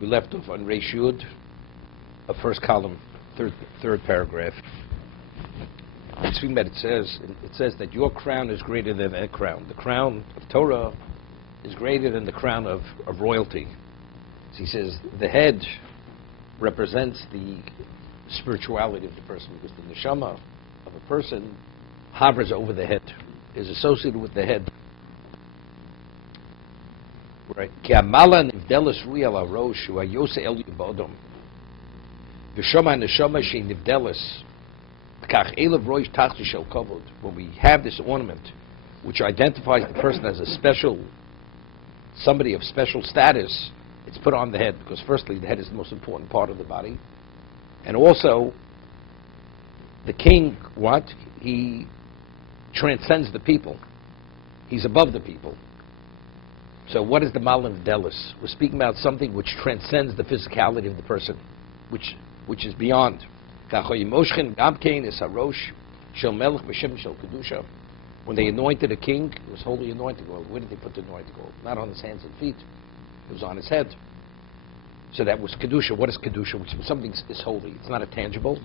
We left off on Reish Yud, a first column, third paragraph. It says that your crown is greater than that crown. The crown of Torah is greater than the crown of royalty. So he says the head represents the spirituality of the person, because the neshama of a person hovers over the head, is associated with the head. Right. Neshama she nivdelis. When we have this ornament, which identifies the person as somebody of special status, it's put on the head, because firstly, the head is the most important part of the body. And also, the king, he transcends the people. He's above the people. So what is the Maharal Delis? We're speaking about something which transcends the physicality of the person, which is beyond. When they anointed a king, it was holy anointing oil. Where did they put the anointing oil? Not on his hands and feet. It was on his head. So that was Kedusha. What is Kedusha? Which something is holy. It's not a tangible.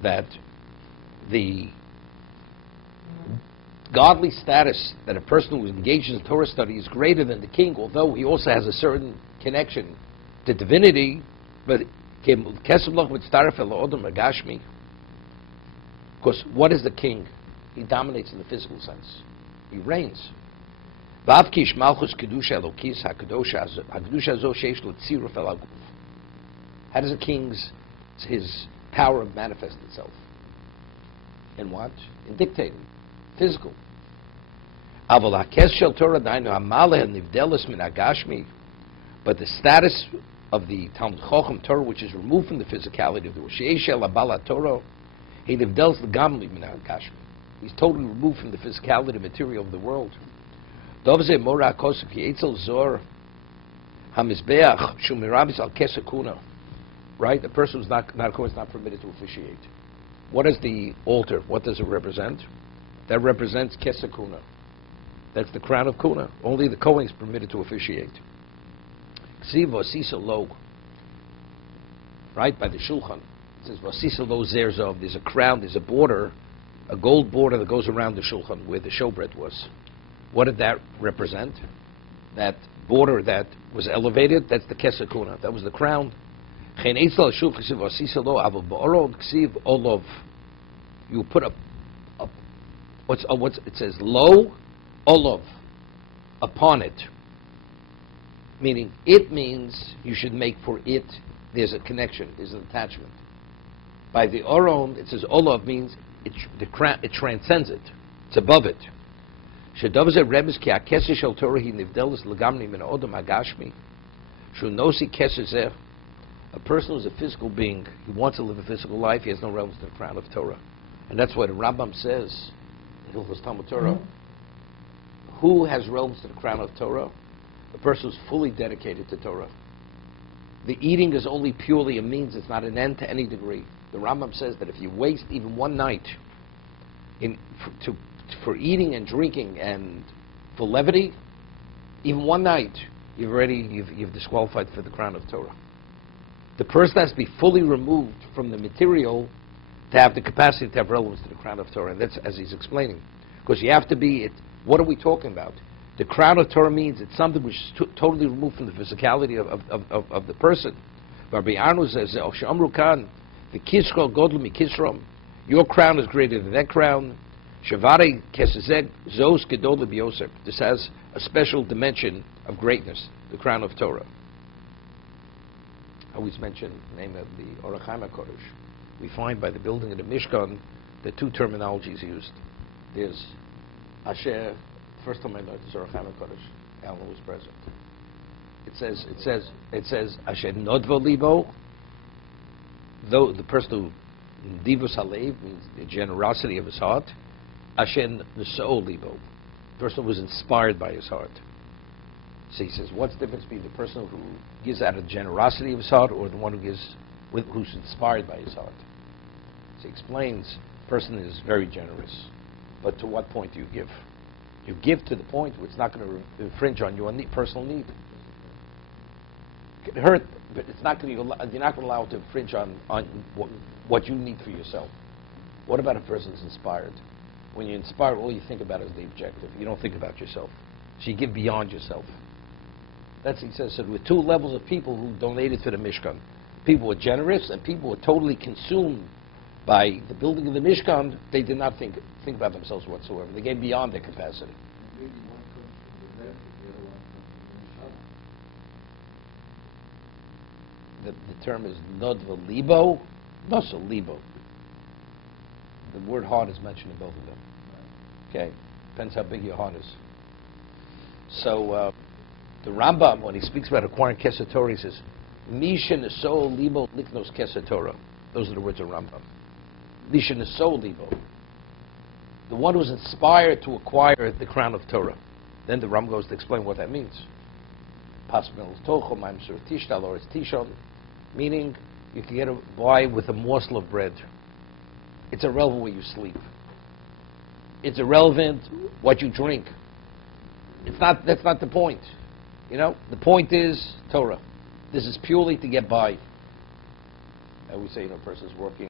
That the godly status that a person who engages in Torah study is greater than the king, although he also has a certain connection to divinity. But because what is the king? He dominates in the physical sense. He reigns. How does a king's his power manifest itself? In what? In dictating. Physical. But the status of the Talmud Chacham Torah, which is removed from the physicality of the Torah, he's totally removed from the physicality and material of the world. Right? A person who's not permitted to officiate. What is the altar? What does it represent? That represents Keseh Kuna. That's the crown of Kuna. Only the Kohen is permitted to officiate. Ksiv Vasisa Lo. Right? By the Shulchan. It says Vasisa Lo Zerzov. There's a crown, there's a border, a gold border that goes around the Shulchan where the showbread was. What did that represent? That border that was elevated, that's the Keseh Kuna. That was the crown. You put it says lo olov upon it, meaning it means you should make for it. There's a connection, there's an attachment. By the oron, it says olov means it transcends it, it's above it. A person who's a physical being, he wants to live a physical life, he has no relevance to the crown of Torah. And that's why the Rambam says in Hilchos Talmud Torah, who has relevance to the crown of Torah? A person who's fully dedicated to Torah. The eating is only purely a means, it's not an end to any degree. The Rambam says that if you waste even one night for eating and drinking and for levity, even one night, you've disqualified for the crown of Torah. The person has to be fully removed from the material to have the capacity to have relevance to the crown of Torah. And that's as he's explaining. Because you have to be, what are we talking about? The crown of Torah means it's something which is totally removed from the physicality of the person. Rabbi Arnu says, the kisro godlu mi kisrom, your crown is greater than that crown. Shavari kesezeg zos gedol b'yosef. This has a special dimension of greatness, the crown of Torah. I always mention the name of the Orach Chaim HaKodesh. We find by the building of the Mishkan the two terminologies used. There's Asher. First time I learned is Orach Chaim HaKodesh. Alan was present. It says Asher Nodvo Libo. Though the person who Divus Halev means the generosity of his heart. Asher Neso Libo. The person who was inspired by his heart. So he says, what's the difference between the person who gives out of the generosity of his heart or the one who's inspired by his heart? So he explains, the person is very generous. But to what point do you give? You give to the point where it's not going to infringe on your personal need. It can hurt, but it's not going to. You're not going to allow it to infringe on what you need for yourself. What about a person who's inspired? When you're inspired, all you think about is the objective. You don't think about yourself. So you give beyond yourself. That's, he says, so there were two levels of people who donated to the Mishkan. People were generous, and people were totally consumed by the building of the Mishkan. They did not think about themselves whatsoever. They gave beyond their capacity. The term is nodva libo, nosa libo. The word heart is mentioned in both of them. Okay, depends how big your heart is. So the Rambam, when he speaks about acquiring Keser Torah, he says, Misha neso libo liknos Keser Torah. Those are the words of Rambam. Misha neso libo. The one who was inspired to acquire the crown of Torah. Then the Rambam goes to explain what that means. Pasmel tocho ma'im sur tishtal, or it's tishon, meaning you can get by with a morsel of bread. It's irrelevant where you sleep. It's irrelevant what you drink. That's not the point. You know, the point is Torah. This is purely to get by. I would say, a person's working